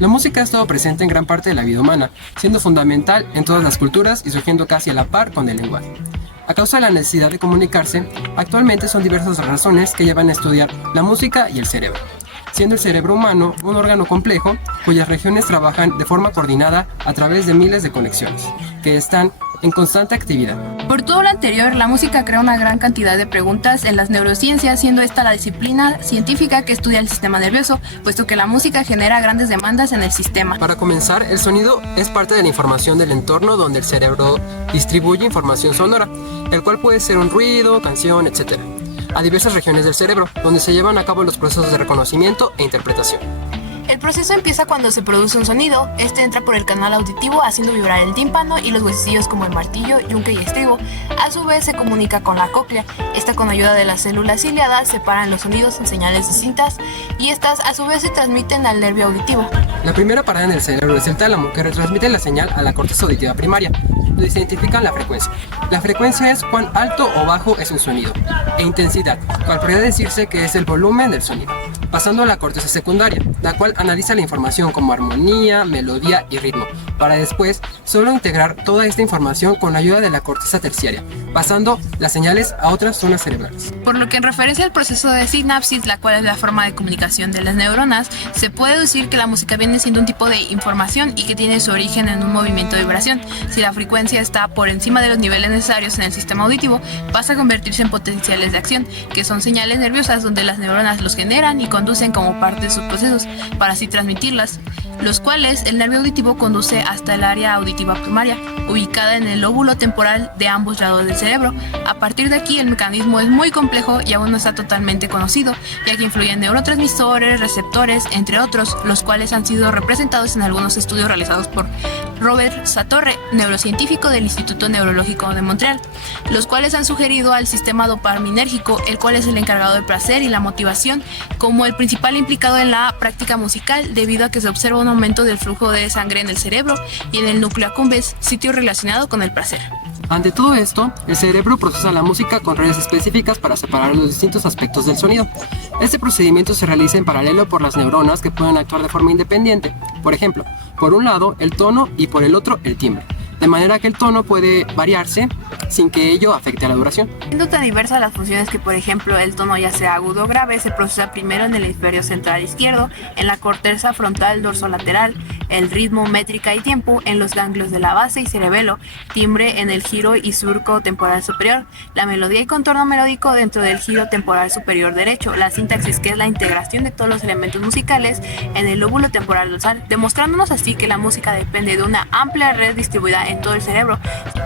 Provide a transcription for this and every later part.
La música ha estado presente en gran parte de la vida humana, siendo fundamental en todas las culturas y surgiendo casi a la par con el lenguaje. A causa de la necesidad de comunicarse, actualmente son diversas las razones que llevan a estudiar la música y el cerebro, siendo el cerebro humano un órgano complejo cuyas regiones trabajan de forma coordinada a través de miles de conexiones, que están en constante actividad. Por todo lo anterior, la música crea una gran cantidad de preguntas en las neurociencias, siendo esta la disciplina científica que estudia el sistema nervioso, puesto que la música genera grandes demandas en el sistema. Para comenzar, el sonido es parte de la información del entorno donde el cerebro distribuye información sonora, el cual puede ser un ruido, canción, etc., a diversas regiones del cerebro, donde se llevan a cabo los procesos de reconocimiento e interpretación. El proceso empieza cuando se produce un sonido. Este entra por el canal auditivo haciendo vibrar el tímpano y los huesecillos como el martillo, yunque y estribo. A su vez se comunica con la cóclea. Esta, con ayuda de las células ciliadas, separan los sonidos en señales distintas y estas a su vez se transmiten al nervio auditivo. La primera parada en el cerebro es el tálamo, que retransmite la señal a la corteza auditiva primaria, donde se identifica la frecuencia. La frecuencia es cuán alto o bajo es un sonido, e intensidad, cual podría decirse que es el volumen del sonido, pasando a la corteza secundaria, la cual analiza la información como armonía, melodía y ritmo, para después solo integrar toda esta información con la ayuda de la corteza terciaria, pasando las señales a otras zonas cerebrales. Por lo que en referencia al proceso de sinapsis, la cual es la forma de comunicación de las neuronas, se puede decir que la música viene siendo un tipo de información y que tiene su origen en un movimiento de vibración. Si la frecuencia está por encima de los niveles necesarios en el sistema auditivo, pasa a convertirse en potenciales de acción, que son señales nerviosas donde las neuronas los generan y conducen como parte de sus procesos, para así transmitirlas, los cuales el nervio auditivo conduce hasta el área auditiva primaria, ubicada en el lóbulo temporal de ambos lados del cerebro. A partir de aquí el mecanismo es muy complejo y aún no está totalmente conocido, ya que influyen neurotransmisores, receptores, entre otros, los cuales han sido representados en algunos estudios realizados por Robert Satorre, neurocientífico del Instituto Neurológico de Montreal, los cuales han sugerido al sistema dopaminérgico, el cual es el encargado del placer y la motivación, como el principal implicado en la práctica musical, debido a que se observa un aumento del flujo de sangre en el cerebro y en el núcleo accumbens, sitio relacionado con el placer. Ante todo esto, el cerebro procesa la música con redes específicas para separar los distintos aspectos del sonido. Este procedimiento se realiza en paralelo por las neuronas que pueden actuar de forma independiente. Por ejemplo, por un lado el tono y por el otro el timbre, de manera que el tono puede variarse sin que ello afecte a la duración. Siendo tan diversas las funciones que, por ejemplo, el tono, ya sea agudo o grave, se procesa primero en el hemisferio central izquierdo, en la corteza frontal dorsolateral, el ritmo, métrica y tiempo en los ganglios de la base y cerebelo, timbre en el giro y surco temporal superior, la melodía y contorno melódico dentro del giro temporal superior derecho, la sintaxis, que es la integración de todos los elementos musicales, en el lóbulo temporal dorsal, demostrándonos así que la música depende de una amplia red distribuida en todo el cerebro.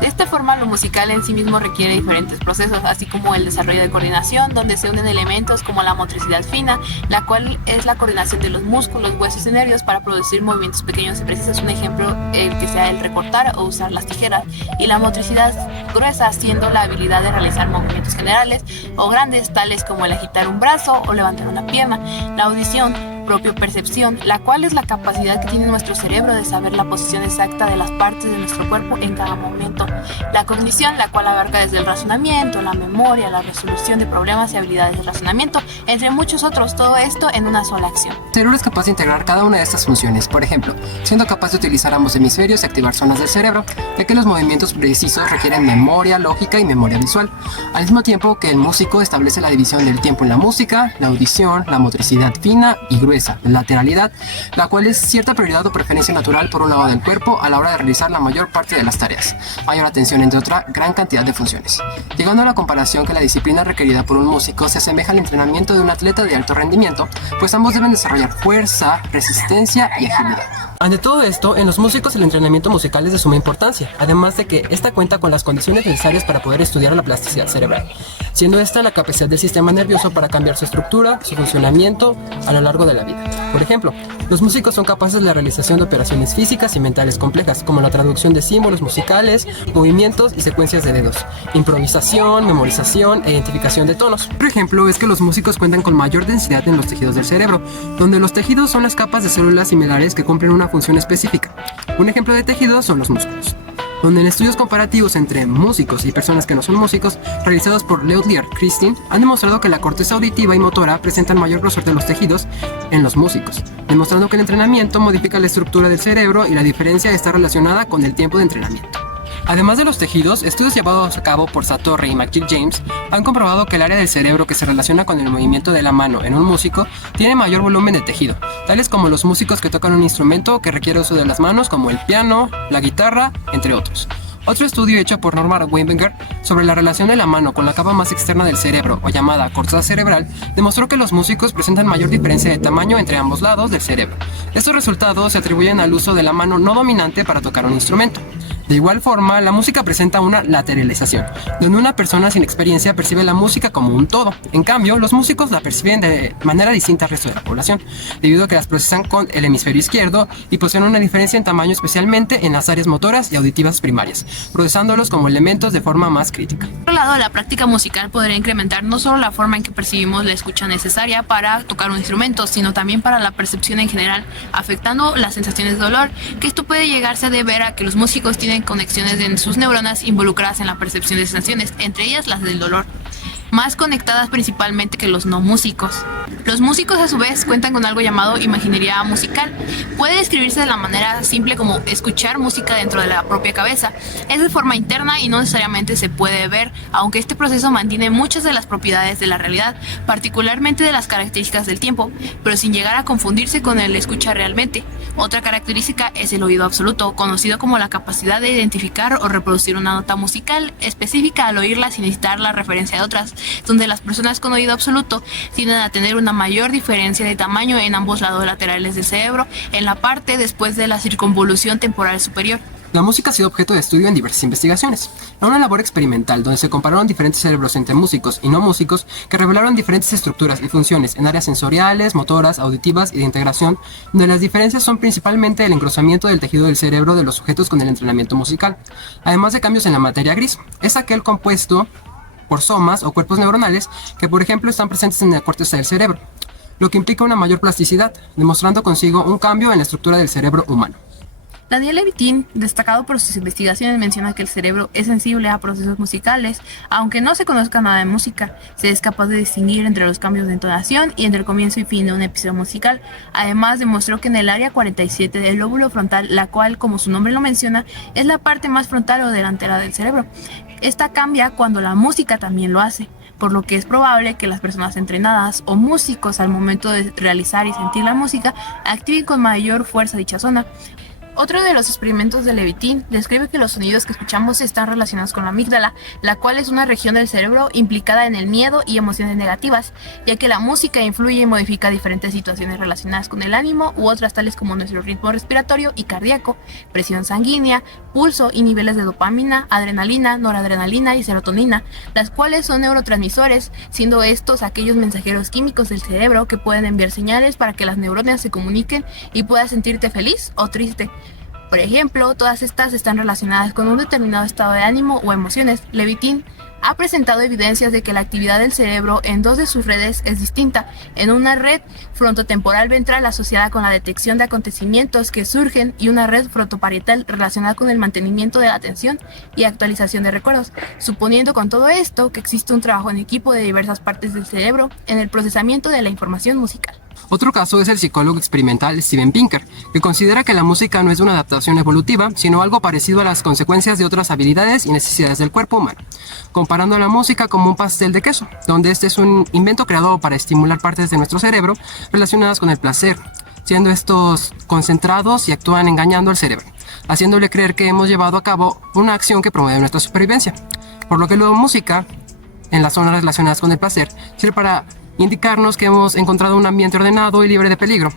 De esta forma, lo musical en sí mismo requiere diferentes procesos, así como el desarrollo de coordinación, donde se unen elementos como la motricidad fina, la cual es la coordinación de los músculos, huesos y nervios para producir movimientos pequeños y precisos. Un ejemplo, el que sea el recortar o usar las tijeras, y la motricidad gruesa, siendo la habilidad de realizar movimientos generales o grandes, tales como el agitar un brazo o levantar una pierna. La audición, propiopercepción, la cual es la capacidad que tiene nuestro cerebro de saber la posición exacta de las partes de nuestro cuerpo en cada momento. La cognición, la cual abarca desde el razonamiento, la memoria, la resolución de problemas y habilidades de razonamiento, entre muchos otros, todo esto en una sola acción. El cerebro es capaz de integrar cada una de estas funciones, por ejemplo, siendo capaz de utilizar ambos hemisferios y activar zonas del cerebro, ya que los movimientos precisos requieren memoria lógica y memoria visual, al mismo tiempo que el músico establece la división del tiempo en la música, la audición, la motricidad fina y gruesa, lateralidad, la cual es cierta prioridad o preferencia natural por un lado del cuerpo a la hora de realizar la mayor parte de las tareas, mayor atención entre otra gran cantidad de funciones, llegando a la comparación que la disciplina requerida por un músico se asemeja al entrenamiento de un atleta de alto rendimiento, pues ambos deben desarrollar fuerza, resistencia y agilidad. Ante todo esto, en los músicos el entrenamiento musical es de suma importancia, además de que esta cuenta con las condiciones necesarias para poder estudiar la plasticidad cerebral, siendo esta la capacidad del sistema nervioso para cambiar su estructura, su funcionamiento a lo largo de la vida. Por ejemplo, los músicos son capaces de la realización de operaciones físicas y mentales complejas, como la traducción de símbolos musicales, movimientos y secuencias de dedos, improvisación, memorización e identificación de tonos. Otro ejemplo es que los músicos cuentan con mayor densidad en los tejidos del cerebro, donde los tejidos son las capas de células similares que cumplen una función específica. Un ejemplo de tejidos son los músculos. donde en estudios comparativos entre músicos y personas que no son músicos, realizados por Leutlier Christine, han demostrado que la corteza auditiva y motora presentan mayor grosor de los tejidos en los músicos, demostrando que el entrenamiento modifica la estructura del cerebro y la diferencia está relacionada con el tiempo de entrenamiento. Además de los tejidos, estudios llevados a cabo por Satorre y McGill James han comprobado que el área del cerebro que se relaciona con el movimiento de la mano en un músico tiene mayor volumen de tejido, tales como los músicos que tocan un instrumento que requiere uso de las manos como el piano, la guitarra, entre otros. Otro estudio hecho por Norman Weinberger sobre la relación de la mano con la capa más externa del cerebro, o llamada corteza cerebral, demostró que los músicos presentan mayor diferencia de tamaño entre ambos lados del cerebro. Estos resultados se atribuyen al uso de la mano no dominante para tocar un instrumento. De igual forma, la música presenta una lateralización, donde una persona sin experiencia percibe la música como un todo. En cambio, los músicos la perciben de manera distinta al resto de la población, debido a que las procesan con el hemisferio izquierdo y poseen una diferencia en tamaño, especialmente en las áreas motoras y auditivas primarias, procesándolos como elementos de forma más crítica. Por otro lado, la práctica musical podría incrementar no solo la forma en que percibimos la escucha necesaria para tocar un instrumento, sino también para la percepción en general, afectando las sensaciones de dolor, que esto puede llegarse a deber a que los músicos tienen conexiones en sus neuronas involucradas en la percepción de sensaciones, entre ellas las del dolor, más conectadas principalmente que los no músicos. Los músicos a su vez cuentan con algo llamado imaginería musical. Puede describirse de la manera simple como escuchar música dentro de la propia cabeza. Es de forma interna y no necesariamente se puede ver, aunque este proceso mantiene muchas de las propiedades de la realidad, particularmente de las características del tiempo, pero sin llegar a confundirse con el escuchar realmente. Otra característica es el oído absoluto, conocido como la capacidad de identificar o reproducir una nota musical específica al oírla sin necesitar la referencia de otras, donde las personas con oído absoluto tienden a tener una mayor diferencia de tamaño en ambos lados laterales del cerebro, en la parte después de la circunvolución temporal superior. La música ha sido objeto de estudio en diversas investigaciones. En una labor experimental donde se compararon diferentes cerebros entre músicos y no músicos que revelaron diferentes estructuras y funciones en áreas sensoriales, motoras, auditivas y de integración, donde las diferencias son principalmente el engrosamiento del tejido del cerebro de los sujetos con el entrenamiento musical, además de cambios en la materia gris. Es aquel compuesto por somas o cuerpos neuronales que, por ejemplo, están presentes en la corteza del cerebro, lo que implica una mayor plasticidad, demostrando consigo un cambio en la estructura del cerebro humano. Daniel Levitin, destacado por sus investigaciones, menciona que el cerebro es sensible a procesos musicales. Aunque no se conozca nada de música, se es capaz de distinguir entre los cambios de entonación y entre el comienzo y fin de un episodio musical. Además, demostró que en el área 47 del lóbulo frontal, la cual, como su nombre lo menciona, es la parte más frontal o delantera del cerebro, esta cambia cuando la música también lo hace, por lo que es probable que las personas entrenadas o músicos al momento de realizar y sentir la música activen con mayor fuerza dicha zona. Otro de los experimentos de Levitin describe que los sonidos que escuchamos están relacionados con la amígdala, la cual es una región del cerebro implicada en el miedo y emociones negativas, ya que la música influye y modifica diferentes situaciones relacionadas con el ánimo u otras tales como nuestro ritmo respiratorio y cardíaco, presión sanguínea, pulso y niveles de dopamina, adrenalina, noradrenalina y serotonina, las cuales son neurotransmisores, siendo estos aquellos mensajeros químicos del cerebro que pueden enviar señales para que las neuronas se comuniquen y puedas sentirte feliz o triste. Por ejemplo, todas estas están relacionadas con un determinado estado de ánimo o emociones. Levitin ha presentado evidencias de que la actividad del cerebro en dos de sus redes es distinta. En una red frontotemporal ventral asociada con la detección de acontecimientos que surgen y una red frontoparietal relacionada con el mantenimiento de la atención y actualización de recuerdos, suponiendo con todo esto que existe un trabajo en equipo de diversas partes del cerebro en el procesamiento de la información musical. Otro caso es el psicólogo experimental Steven Pinker, que considera que la música no es una adaptación evolutiva, sino algo parecido a las consecuencias de otras habilidades y necesidades del cuerpo humano, comparando la música como un pastel de queso, donde este es un invento creado para estimular partes de nuestro cerebro relacionadas con el placer, siendo estos concentrados y actúan engañando al cerebro, haciéndole creer que hemos llevado a cabo una acción que promueve nuestra supervivencia, por lo que la música en las zonas relacionadas con el placer sirve para indicarnos que hemos encontrado un ambiente ordenado y libre de peligro,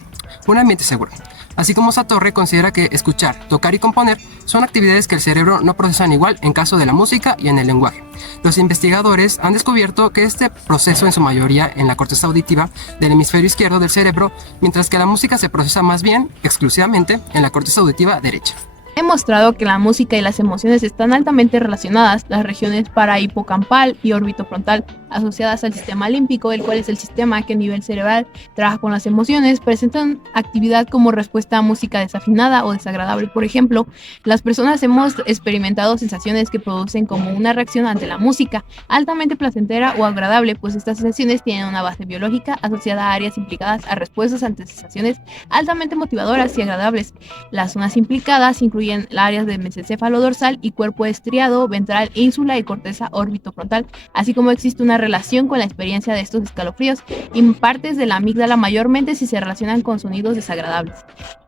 un ambiente seguro. Así como Satorre considera que escuchar, tocar y componer son actividades que el cerebro no procesan igual en caso de la música y en el lenguaje. Los investigadores han descubierto que este proceso en su mayoría en la corteza auditiva del hemisferio izquierdo del cerebro, mientras que la música se procesa más bien exclusivamente en la corteza auditiva derecha. demostrado que la música y las emociones están altamente relacionadas. Las regiones parahipocampal y orbitofrontal, asociadas al sistema límbico, el cual es el sistema que a nivel cerebral trabaja con las emociones, presentan actividad como respuesta a música desafinada o desagradable. Por ejemplo, las personas hemos experimentado sensaciones que producen como una reacción ante la música, altamente placentera o agradable, pues estas sensaciones tienen una base biológica asociada a áreas implicadas a respuestas ante sensaciones altamente motivadoras y agradables. Las zonas implicadas incluyen las áreas de mesencéfalo dorsal y cuerpo estriado, ventral, ínsula y corteza orbitofrontal, así como existe una relación con la experiencia de estos escalofríos y partes de la amígdala, mayormente si se relacionan con sonidos desagradables.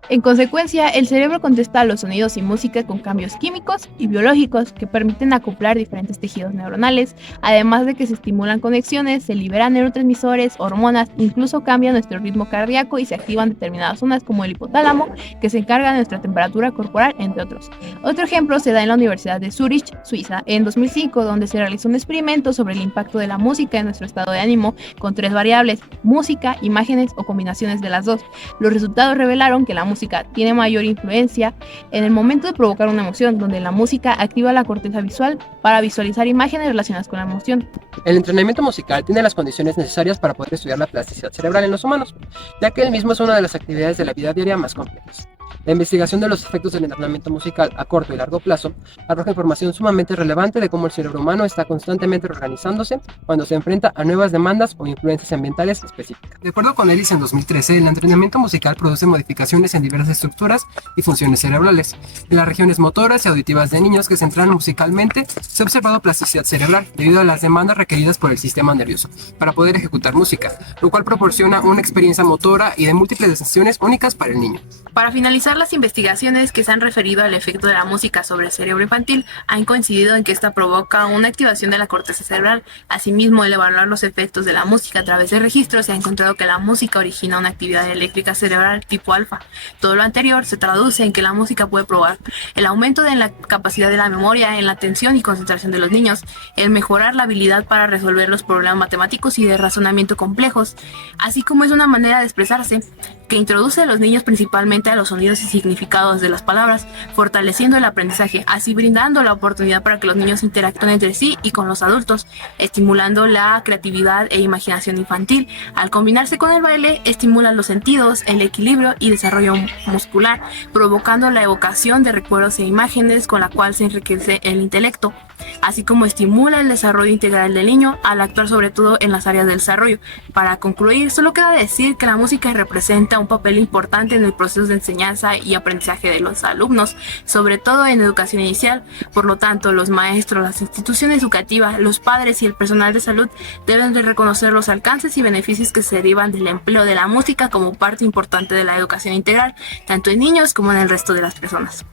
En consecuencia, el cerebro contesta a los sonidos y música con cambios químicos y biológicos que permiten acoplar diferentes tejidos neuronales, además de que se estimulan conexiones, se liberan neurotransmisores, hormonas, incluso cambia nuestro ritmo cardíaco y se activan determinadas zonas como el hipotálamo, que se encarga de nuestra temperatura corporal, entre otros. Otro ejemplo se da en la Universidad de Zúrich, Suiza, en 2005, donde se realizó un experimento sobre el impacto de la música en nuestro estado de ánimo con 3 variables: música, imágenes o combinaciones de las dos. Los resultados revelaron que la música tiene mayor influencia en el momento de provocar una emoción, donde la música activa la corteza visual para visualizar imágenes relacionadas con la emoción. El entrenamiento musical tiene las condiciones necesarias para poder estudiar la plasticidad cerebral en los humanos, ya que el mismo es una de las actividades de la vida diaria más complejas. La investigación de los efectos del entrenamiento musical a corto y largo plazo arroja información sumamente relevante de cómo el cerebro humano está constantemente reorganizándose cuando se enfrenta a nuevas demandas o influencias ambientales específicas. De acuerdo con Ellis en 2013, el entrenamiento musical produce modificaciones en diversas estructuras y funciones cerebrales. En las regiones motoras y auditivas de niños que se entrenan musicalmente, se ha observado plasticidad cerebral debido a las demandas requeridas por el sistema nervioso para poder ejecutar música, lo cual proporciona una experiencia motora y de múltiples sensaciones únicas para el niño. Para finalizar, las investigaciones que se han referido al efecto de la música sobre el cerebro infantil han coincidido en que esta provoca una activación de la corteza cerebral. Asimismo, al evaluar los efectos de la música a través de registros, se ha encontrado que la música origina una actividad eléctrica cerebral tipo alfa. Todo lo anterior se traduce en que la música puede provocar el aumento de la capacidad de la memoria, en la atención y concentración de los niños, el mejorar la habilidad para resolver los problemas matemáticos y de razonamiento complejos, así como es una manera de expresarse que introduce a los niños principalmente a los sonidos y significados de las palabras, fortaleciendo el aprendizaje, así brindando la oportunidad para que los niños interactúen entre sí y con los adultos, estimulando la creatividad e imaginación infantil. Al combinarse con el baile, estimulan los sentidos, el equilibrio y desarrollo muscular, provocando la evocación de recuerdos e imágenes con la cual se enriquece el intelecto, así como estimula el desarrollo integral del niño al actuar sobre todo en las áreas del desarrollo. Para concluir, solo queda decir que la música representa un papel importante en el proceso de enseñanza y aprendizaje de los alumnos, sobre todo en educación inicial. Por lo tanto, los maestros, las instituciones educativas, los padres y el personal de salud deben de reconocer los alcances y beneficios que se derivan del empleo de la música como parte importante de la educación integral, tanto en niños como en el resto de las personas.